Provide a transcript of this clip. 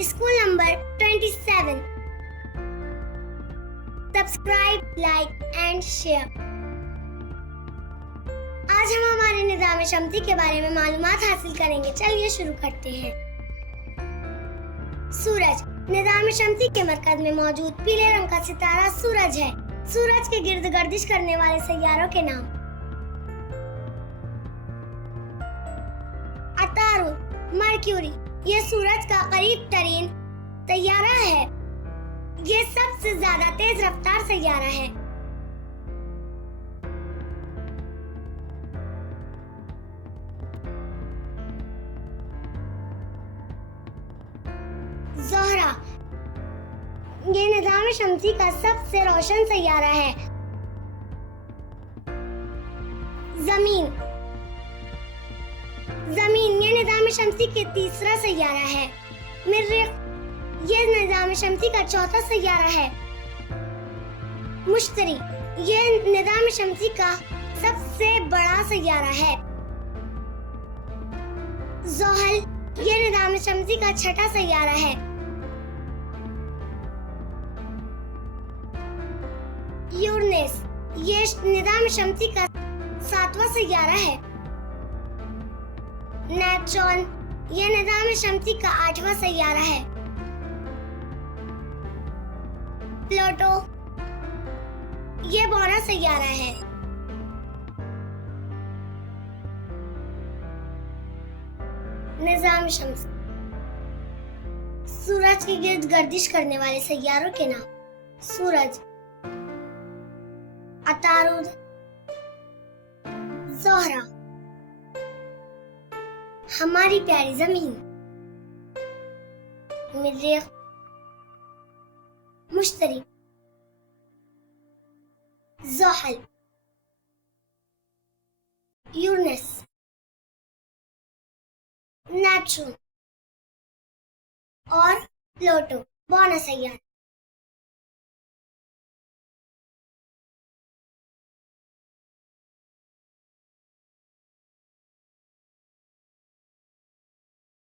School number 27। Subscribe, like and share. आज हम हमारे निज़ाम शमसी के बारे में मालूमात हासिल करेंगे। चलिए शुरू करते हैं। सूरज। निज़ाम शमसी के मरकज में मौजूद पीले रंग का सितारा सूरज है। सूरज के गिर्द गर्दिश करने वाले सैयारों के नाम। अतारुद, मर्क्यूरी, ये सूरज का करीब तरीन सैयारा है। ये सबसे ज्यादा तेज रफ्तार सैयारा है। ज़ोहरा, ये निज़ाम शमसी का सबसे रोशन सैयारा है। ज़मीन। ज़मीन ये निज़ाम शमसी के तीसरा सैयारा है। मरीख, ये निज़ाम शमसी का चौथा सैयारा है। मुश्तरी, ये निज़ाम शमसी का सबसे बड़ा सैयारा है। ज़ोहल, ये निज़ाम शमसी का छठा सैयारा है। यूरेनस, ये निज़ाम शमसी का सातवां सैयारा है। नेपच्यून, ये निज़ाम शमसी का आठवां सैयारा है। प्लूटो, ये 12वां सैयारा है। निज़ाम शमसी। सूरज के गिर्द गर्दिश करने वाले सैयारों के नाम। सूरज, अतारुद, ज़ोहरा, हमारी प्यारी ज़मीन, मरीख, मुश्तरी, ज़ोहल, यूरेनस, नेपच्यून और प्लूटो 12वां सैयारा।